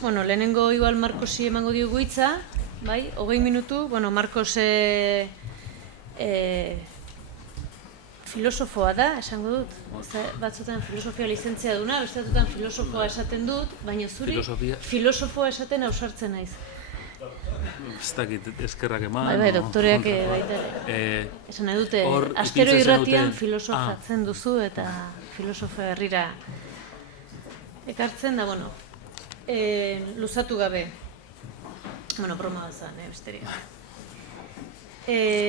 Bueno, lehenengo igual Marcosi emango diogu hitza, bai, 20 minutu, bueno, Marcos filosofoa da, esango dut. Batzutan filosofia lizentzia duna, bestatutan filosofoa esaten dut, baina zuri filosofoa esaten ausartzen naiz. Ez dakit eskerrak eman. Bai, doktoreak baita. Esan nahi dute, astero irratian filosofatzen duzu eta filosofia herrira ekartzen da, bueno, luzatu gabe. Bueno, broma bat zan, besterik.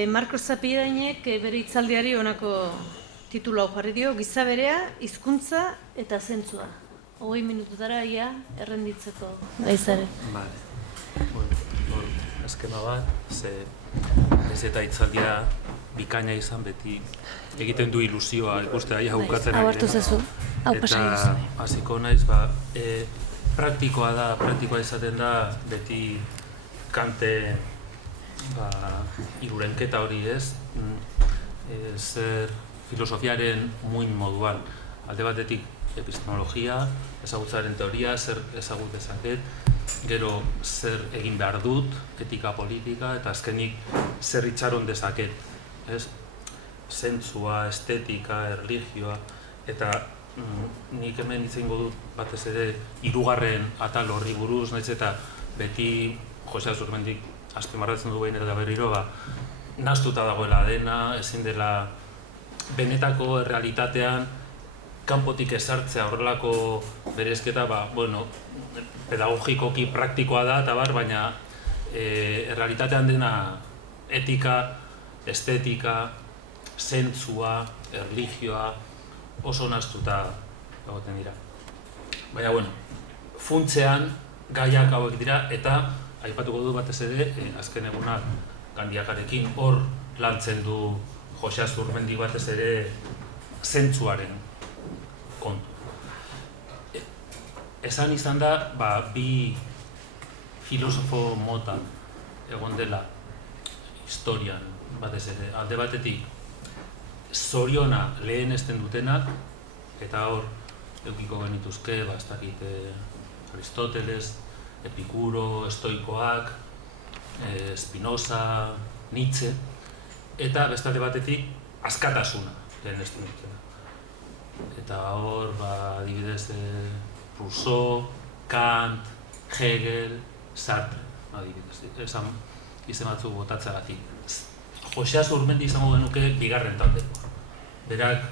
Marcos Zapidainek bere hitzaldiari honako titulu hau jarri dio, Giza berea, hizkuntza eta zentzua. 20 minututara ia errenditzeko gaizare. Bale. Bueno, eskema bat, ez eta hitzaldia bikaina izan beti egiten du ilusioa ikustea ja bukatzen ari. Hau hartu zezu, hau pasai duzu. Eta hasiko naiz, praktikoa izaten da beti Kante irurenketa hori ez, zer filosofiaren muin moduan. Alde batetik epistemologia, ezagutzaren teoria, zer ezagut dezaket, gero zer egin behar dut, etika politika, eta azkenik zer itxaron dezaket. Zentzua, estetika, erlijioa, eta nik hemen itzengo dut batez ere hirugarren atal horri buruz, nahiz eta beti Jose Azurmendik azpimarratzen du behin eta berriro, nahastuta dagoela dena, ezin dela benetako errealitatean kanpotik ezartzea horrelako berezketa, pedagogikoki praktikoa da, eta baina errealitatean dena etika, estetika, zentzua, erlijioa oso nahastuta egoten dira. Baina, funtsean gaiak hauek dira, eta aipatuko du batez ere, azken egunak Gandiakarekin hor lantzen du Jose Azurmendi batez ere zentzuaren kontu. Esan izan da, bi filosofo mota egon dela historian batez ere. Alde batetik, zoriona lehenesten dutenak, eta hor edukiko genituzke, ez dakit Aristoteles, Epikuro, estoikoak, Spinoza, Nietzsche, eta bestalde batetik askatasuna lehenesten dutena. Eta hor, adibidez, Rousseau, Kant, Hegel, Sartre, adibidez, esan izen batzuk botatzagatik. Jose Azurmendi izango genuke bigarren taldekoa. Berak,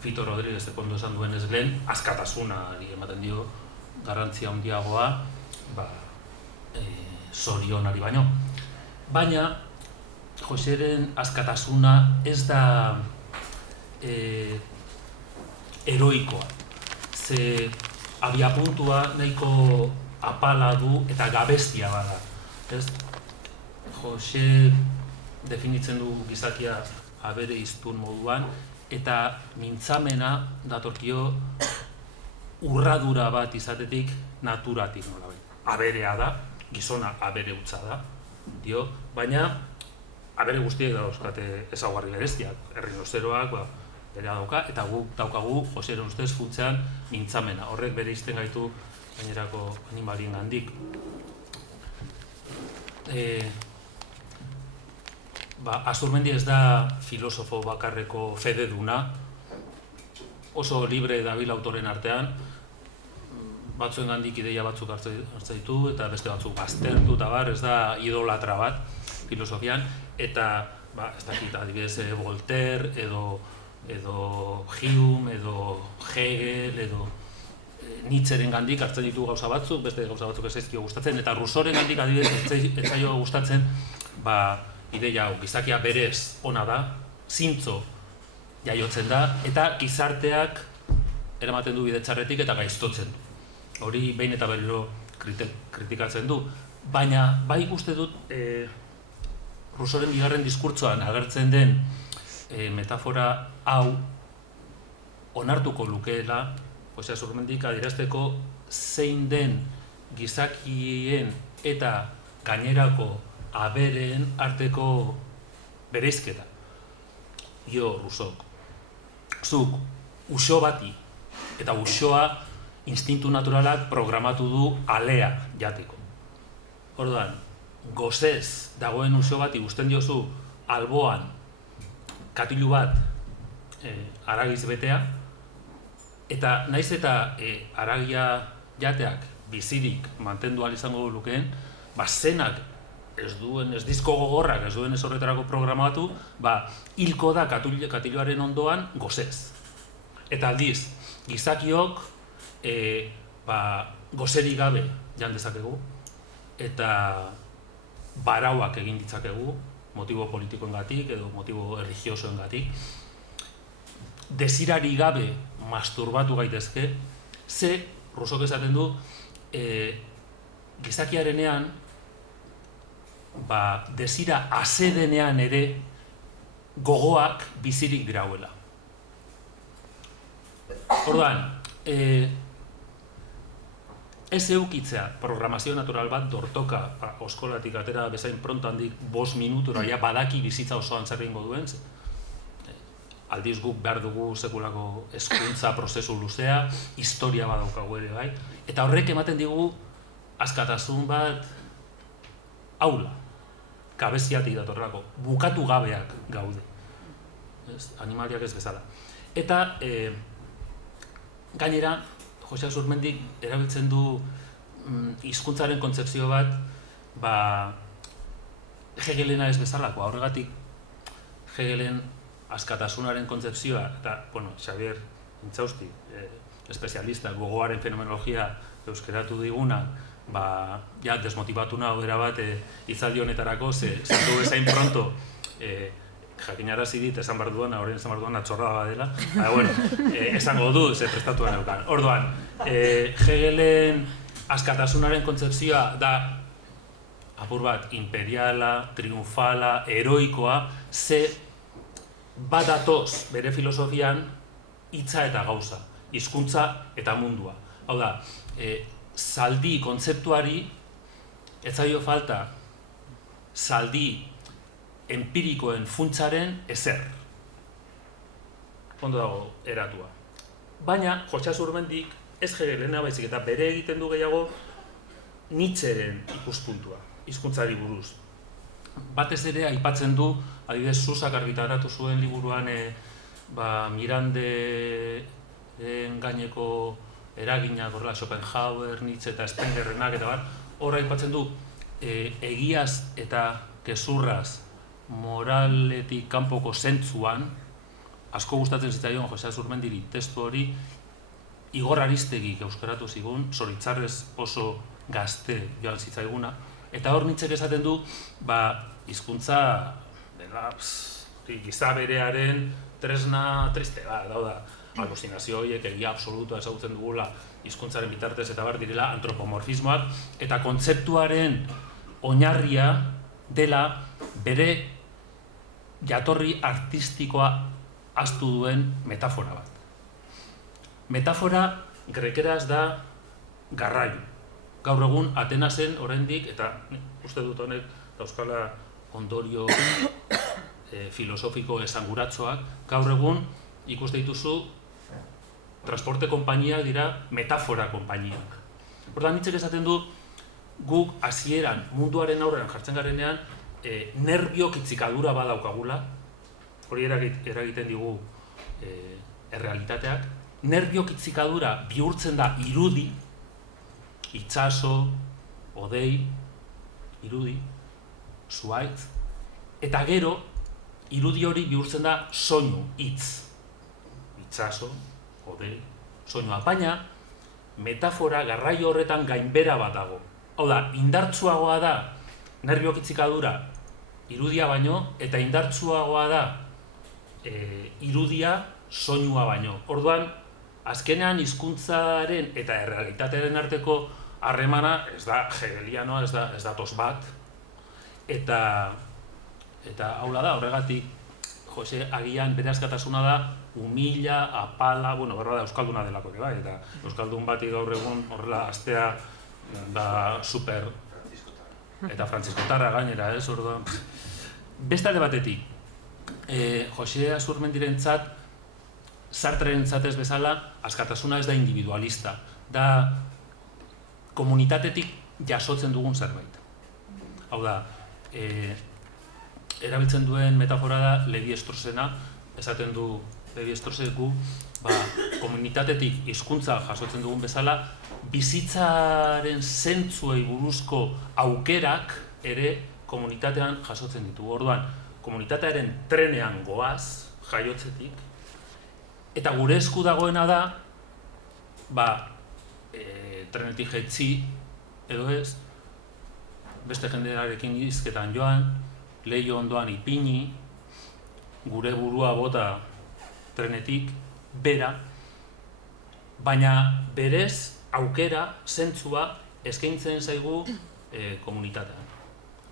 Fito Rodríguez ondo esan duen ez lehen, askatasunari ematen dio garrantzia handiagoa, zorionari baino. Baina, Joseren askatasuna ez da heroikoa. Ze abiapuntua nahiko apala du eta gabestia bada. Jose definitzen du gizakia abere hiztun moduan, eta mintzamena datorkio urradura bat izatetik naturatik nolabait. Aberea da, gizona abere hutsa da, baina abere guztiek dauzkate ezaugarri bereziak, errinozeroak berea dauka, eta guk daukagu Joseren ustez funtsean mintzamena. Horrek bere izten gaitu gainerako animalien gandik. Azurmendi ez da filosofo bakarreko fededuna, oso libre dabil autoren artean, batzuen gandik ideia batzuk hartzen ditu, eta beste batzuk baztertu, eta ez da idolatra bat filosofian, eta ez dakit adibidez Voltaire, edo Hume, edo Hegel, edo Nietzscheren gandik hartzen ditu gauza batzuk, beste gauza batzuk ez zaizkio gustatzen, eta Rousseauren gandik adibidez ez zaio gustatzen, ideia hau, gizakia berez ona da, zintzo jaiotzen da, eta gizarteak eramaten du bide txarretik eta gaiztotzen du. Hori behin eta berriro kritikatzen du. Baina, bai uste dut, Rousseauren bigarren diskurtsoan agertzen den metafora hau onartuko lukeela, Jose Azurmendik adierazteko zein den gizakien eta gainerako abereen arteko bereizketa. Rousseau, zuk uxo bati, eta uxoa instintu naturalak programatu du alea jateko. Orduan, gozez dagoen usio bat ikusten diozu alboan katilu bat haragiz betea, eta naiz eta haragia jateak bizirik mantendu ahal izango lukeen, zenak ez dizko gogorrak, ez duen ez horretarako programatu, hilko da katiluaren ondoan gozez. Eta aldiz, gizakiok gozerik gabe jan dezakegu, eta barauak egin ditzakegu, motibo politikoengatik edo motibo religiosoengatik, desirari gabe masturbatu gaitezke, Rousseauk esaten du, gizakiarenean, desira asedenean ere gogoak bizirik dirauela. Orduan, ez eukitzea programazio natural bat dortoka oskolatik atera bezain pronto handik 5 minutura badaki bizitza osoan zer egingo duen, aldiz guk behar dugu sekulako hezkuntza prozesu luzea, historia badaukagu ere bai, eta horrek ematen digu askatasun bat aula, gabeziatik datorrelako, bukatu gabeak gaude, animaliak ez bezala. Eta gainera, Jose Azurmendik erabiltzen du hizkuntzaren kontzepzio bat, Hegelena ez bezalako, horregatik Hegelen askatasunaren kontzepzioa, eta, Xabier Intzausti, espezialista, gogoaren fenomenologia euskeratu diguna, desmotibatu nahu erabat izaldi honetarako, zentu bezain pronto, jakinarazi dit, esan behar duan, horrein esan behar duan, atxorra dela, esango du, prestatu da neukan. Orduan, Hegelen askatasunaren kontzepzioa da, apur bat, imperiala, triunfala, heroikoa, badatoz bere filosofian hitza eta gauza, hizkuntza eta mundua. Hau da, zaldi kontzeptuari ez zaio falta zaldi empirikoen funtsaren ezer. Ondo dago eratua. Baina, Jose Azurmendik ez Hegelena baizik eta bere egiten du gehiago Nietzscheren ikuspuntua, hizkuntzari buruz. Batez ere aipatzen du, adibidez Susak argitaratu zuen liburuan Miranderen gaineko eraginak, Schopenhauer, Nietzsche eta Spengerrenak eta bar, hor aipatzen du egiaz eta gezurraz moraletik kanpoko zentzuan, asko gustatzen zitzaion Jose Azurmendiri testu hori, Igor Aristegik euskaratu zigun, zoritzarrez oso gazte joan zitzaiguna, eta hor Nietzschek esaten du, hizkuntza gizaberearen tresna triste, dauda, alusinazio horiek egia absolutua ezagutzen dugula hizkuntzaren bitartez eta bar direla antropomorfismoak, eta kontzeptuaren oinarria dela bere jatorri artistikoa ahaztu duen metafora bat. Metafora grekeraz da garraio. Gaur egun Atenasen oraindik, eta uste dut honek dauzkala ondorio filosofiko esanguratsuak, gaur egun ikuste dituzu transporte konpainiak dira metafora konpainiak. Hortan Nietzschek esaten du, guk hasieran munduaren aurrean jartzen garenean nerbio kitzikadura badaukagula, hori eragiten digu errealitateak, nerbio kitzikadura bihurtzen da irudi, itsaso, hodei, irudi, zuhaitz, eta gero irudi hori bihurtzen da soinu, hitz, itsaso, hodei, soinua, baina metafora garraio horretan gainbera bat dago. Hau da, indartsuagoa da nerbio kitzikadura irudia baino, eta indartsuagoa da irudia soinua baino. Orduan, azkenean hizkuntzaren eta errealitatearen arteko harremana ez da hegelianoa, ez da tos bat, eta haula da, horregatik Jose agian bere askatasuna da umila, apala, berra da euskalduna delako ere bai, eta euskaldun bati gaur egun horrela astea da super eta frantziskotarra gainera, orduan. Beste alde batetik, Jose Azurmendirentzat, Sartrerentzat ez bezala, askatasuna ez da individualista. da komunitatetik jasotzen dugun zerbait. Hau da, erabiltzen duen metafora da Levi-Straussena, esaten du Levi-Straussek gu, komunitatetik hizkuntza jasotzen dugun bezala, bizitzaren zentzuei buruzko aukerak ere komunitatean jasotzen ditugu. Orduan, komunitatearen trenean goaz, jaiotzetik, eta gure esku dagoena da, trenetik jetzi, edo ez, beste jendearekin hizketan joan, leiho ondoan ipini, gure burua bota trenetik, bera, baina berez aukera, zentzua eskaintzen zaigu komunitatean.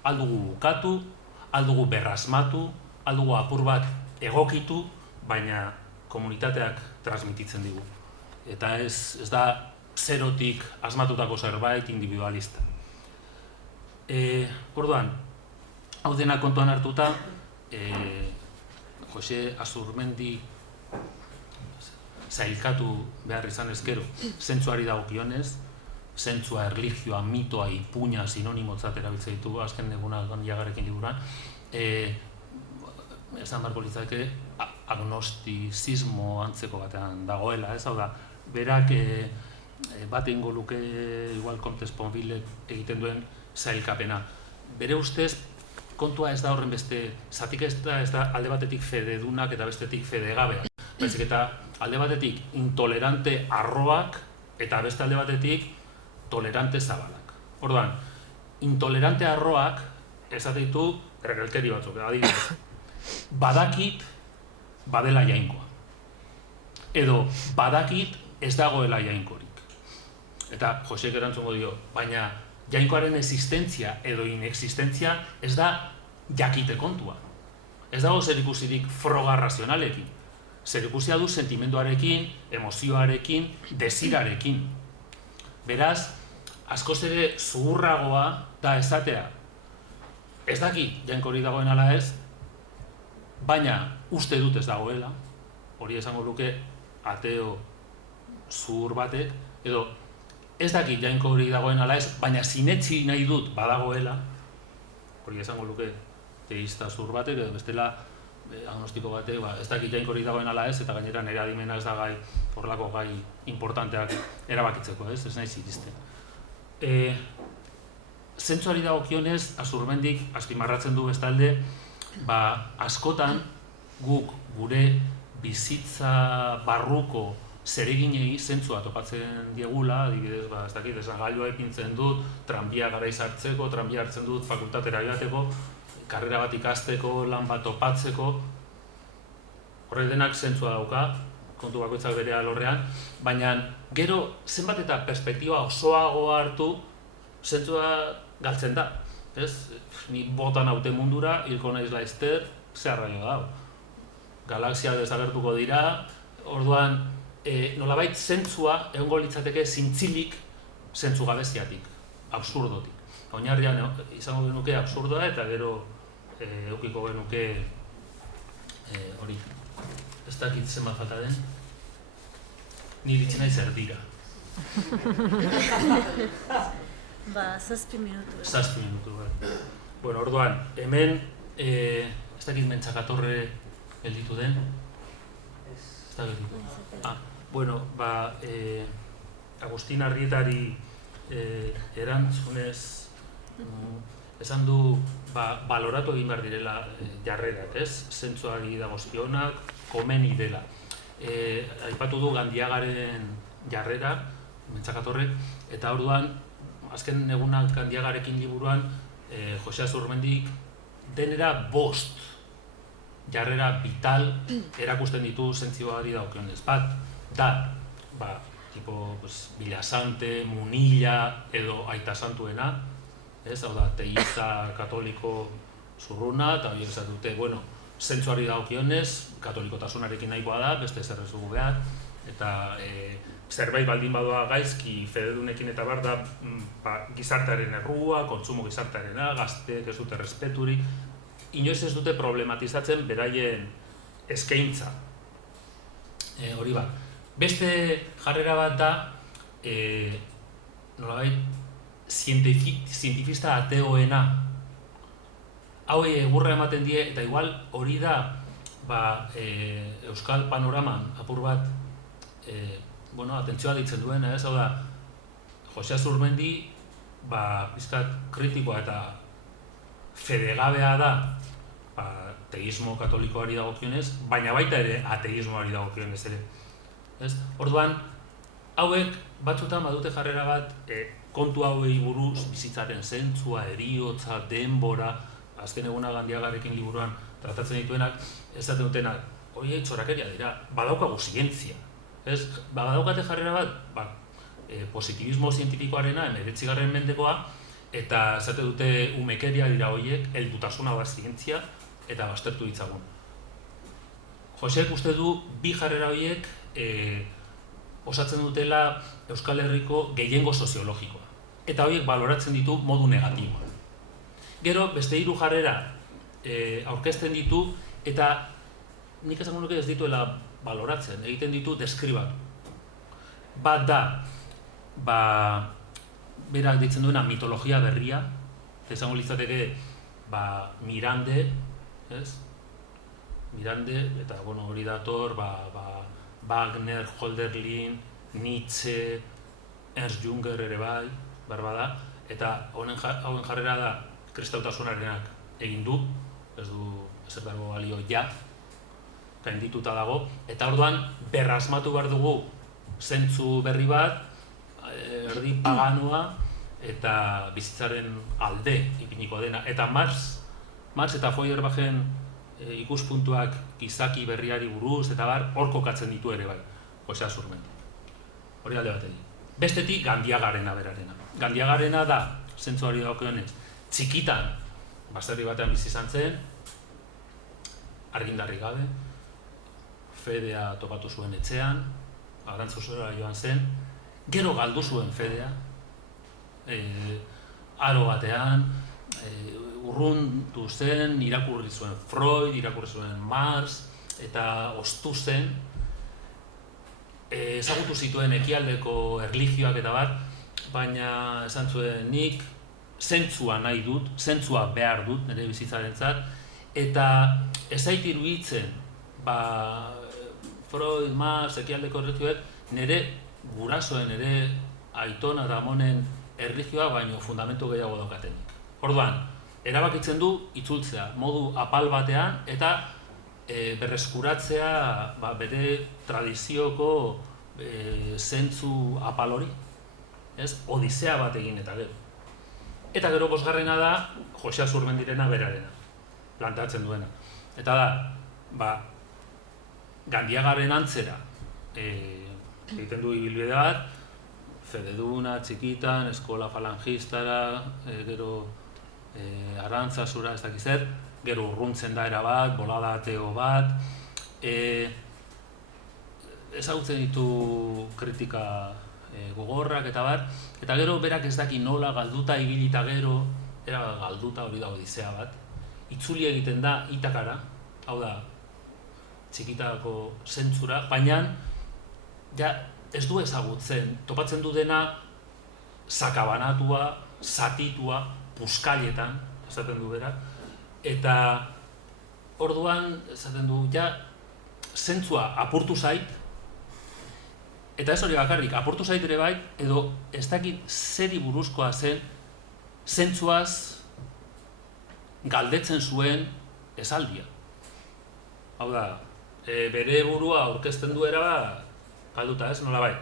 Aldugu bukatu, aldugu berrasmatu, aldugu apur bat egokitu, baina komunitateak transmititzen digu. Eta ez da zerotik asmatutako zerbait individualista. Orduan, hau dena kontuan hartuta, Jose Azurmendi zailkatu behar izan ezkero, zentzuari dagokionez, zentzua, erlijioa, mitoa, ipuña, sinonimotzat erabiltzen ditugu, azken eguna Jagarekin liburuan, esan barko litzake agnostizismo antzeko batean dagoela, ez hau da, berak bat egingo luke igual Comte Sponville egiten duen zailkapena. Bere ustez, kontua ez da horren beste, zatik ez da alde batetik fededunak eta bestetik fedegabeak. Baizik eta alde batetik intolerante arroak eta beste alde batetik tolerante zabalak. Orduan, intolerante arroak esate ditu ergelkeri batzuk, adibidez. Badakit badela jainkoa. Edo badakit ez dagoela jainkorik. Eta Josek erantzungo dio, baina jainkoaren existentzia edo inexistentzia ez da jakite kontua. Ez dago zerikusirik froga razionalekin. Zerikusia du sentimenduarekin, emozioarekin, desirarekin. Beraz, askoz ere zuhurragoa da esatea. Ez dakit jainkorik dagoen ala ez, baina uste dut ez dagoela, hori esango luke ateo zuhur batek, edo ez dakit jainkorik dagoen ala ez, baina sinetsi nahi dut badagoela, hori esango luke teista zuhur batek, edo bestela agnostiko batek, ez dakit jainkorik dagoen ala ez, eta gainera nire adimena ez da gai, horrelako gai importanteak erabakitzeko, ez nahi ziristen. Zentzuari dagokionez, Azurmendik azpimarratzen du bestalde, askotan guk gure bizitza barruko zereginei zentzua topatzen diegula, adibidez, ez dakit, desagailua ipintzen dut, tranbia garaiz hartzeko, tranbia hartzen dut fakultatera joateko, karrera bat ikasteko, lan bat topatzeko, horre denak zentzua dauka, kontu bakoitzak bere alorrean, baina gero zenbat eta perspektiba osoago hartu, zentzua galtzen da. Ni botan haute mundura, hilko naiz laizter, zer raio da. Galaxia desagertuko dira, orduan, nolabait zentzua egongo litzateke zintzilik zentzu gabeziatik, absurdotik. Oinarrian izango genuke absurdoa eta gero eukiko genuke hori. Ez dakit zenbat falta den, ni ditzen naiz erdira. 7 minutu. 7 minutu, bai. Bueno, orduan, hemen, ez dakit Mentzakatorre gelditu den? Ez da gelditu. Bueno, Agustin Arrietari erantzunez esan du baloratu egin behar direla jarrerak, ez? Zentzuari dagozkionak, komeni dela. Aipatu du Gandiagaren jarrera, Mentzakatorrek, eta orduan, azken egunak Gandiagarekin liburuan, Jose Azurmendik denera 5 jarrera vital erakusten ditu zentzioari dagokionez. Bat, da, tipo Bilasante, Munilla edo Aita Santuena, ez, hau da, teista katoliko zurruna, eta horiek esan dute, bueno, zentzuari dagokionez, katolikotasunarekin nahikoa da, beste zer ez dugu behar, eta zerbait baldin badoa gaizki fededunekin eta bar da gizartearen errua, kontsumo gizartearena, gazteek ez dute respeturik, inoiz ez dute problematizatzen beraien eskaintza. Hori bat. Beste jarrera bat da, nolabait, zientifista ateoena hauei egurra ematen die, eta igual hori da euskal panoraman apur bat atentzioa ditzen duen, hau da, Jose Azurmendi pizkat kritikoa eta fedegabea da teismo katolikoari dagokionez, baina baita ere ateismoari dagokionez ere. Orduan, hauek batzutan badute jarrera bat kontu hauei buruz bizitzaren zentzua, heriotza, denbora, azken eguna Gandiagarekin liburuan tratatzen dituenak, esaten dutenak, hori txorakeria dira, badaukagu zientzia. Badaukate jarrera bat, positibismo zientifikoarena, 19. mendekoa, eta esate dute umekeria dira horiek, heldutasuna da zientzia, eta baztertu ditzagun. Josek uste du bi jarrera horiek osatzen dutela Euskal Herriko gehiengo soziologikoa. Eta horiek baloratzen ditu modu negatiboa. Gero, beste hiru jarrera aurkezten ditu, eta nik esango nuke ez dituela baloratzen, egiten ditu deskribatu. Bat da, berak ditzen duena mitologia berria, esango litzateke Mirande, Mirande, eta hori dator, Wagner, Hölderlin, Nietzsche, Ernst Junger ere bai, barbada, eta hauen jarrera da kristautasunarenak egin du, ez du ezer dago balio gaindituta dago, eta orduan berrasmatu behar dugu zentzu berri bat, erdi paganoa eta bizitzaren alde ipiniko dena. Eta Marx eta Feuerbachen ikuspuntuak gizaki berriari buruz eta hor kokatzen ditu ere bai, Jose Azurmendi. Hori alde batetik. Bestetik Gandiagarena berarena. Gandiagarena da, zentzuari dagokionez, txikitan, baserri batean bizi izan zen, argindarri gabe, fedea topatu zuen etxean, Arantzazura joan zen, gero galdu zuen fedea, aro batean, urrundu zen, irakurri zuen Freud, irakurri zuen Marx, eta ostu zen, ezagutu zituen ekialdeko erlijioak eta bat, baina esan zuen nik zentzua nahi dut, zentzua behar dut nire bizitzarentzat, eta ez zait iruditzen, Freud, Marx, ekialdeko erlijioek, nire gurasoen, nire aitona eta amonen erlijioa, baino fundamentu gehiago daukatenik. Orduan, erabakitzen du itzultzea, modu apal batean, eta berreskuratzea bere tradizioko zentzu apal hori, odisea bat egin eta gero. Eta gero bosgarrena da Jose Azurmendirena berarena, plantatzen duena. Eta da, Gandiagaren antzera egiten du ibilbide bat, fededuna, txikitan, eskola falangistara, gero Arantzazura, ez dakiz zer, gero urruntzen da era bat, bolada ateo bat, ezagutzen ditu kritika gogorrak eta bat, eta gero berak ez daki nola galduta ibilita gero, era galduta hori da odisea bat, itzuli egiten da Itakara, hau da, txikitako zentzura, baina ez du ezagutzen, topatzen du dena sakabanatua, zatitua, puskailetan, esaten du berak, eta orduan, esaten du, zentzua apurtu zait, eta ez hori bakarrik, apurtu zait ere bai, edo ez dakit zeri buruzkoa zen, zentzuaz galdetzen zuen esaldia. Hau da, bere burua aurkezten duera galduta ez, nola bai.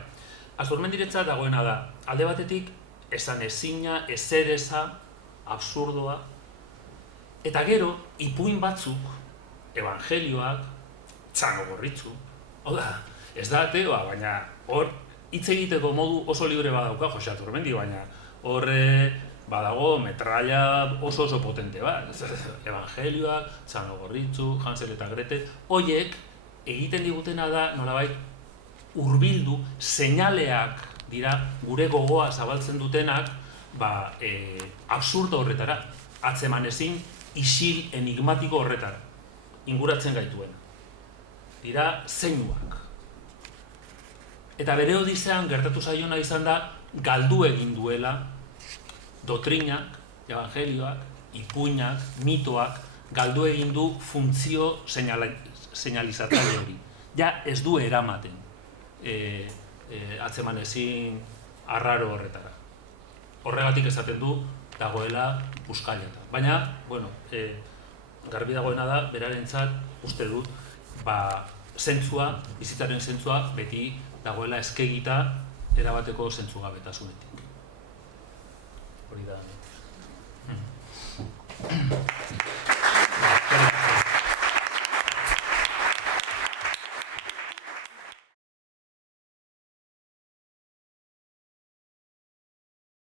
Azurmendiretzat dagoena da, alde batetik, esan ezina, ezereza, absurdoa, eta gero, ipuin batzuk, evangelioak, txanogorritzu, hau da, ez da ateoa, baina hor, hitz egiteko modu oso libre badauka Jose Azurmendi, baina hor badago metralla oso potente bat, evangelioak, txanogorritzu, Hansel eta Gretel, horiek egiten digutena da, nolabait, hurbildu, seinaleak dira gure gogoa zabaltzen dutenak absurdo horretara, atzeman ezin, isil enigmatiko horretara, inguratzen gaituen. Dira zeinuak. Eta bere odisean gertatu zaiona izan da galdu egin duela doktrinak, evangelioak, ipuinak, mitoak, galdu egin du funtzio seinalizatzaile hori. Ja ez du eramaten atzeman ezin arraro horretara. Horregatik esaten du dagoela puskailata. Baina, garbi dagoena da, berarentzat uste dut, zentzua, bizitzaren zentzua, beti dagoela eskegita erabateko zentzugabetasunetik. Hori da.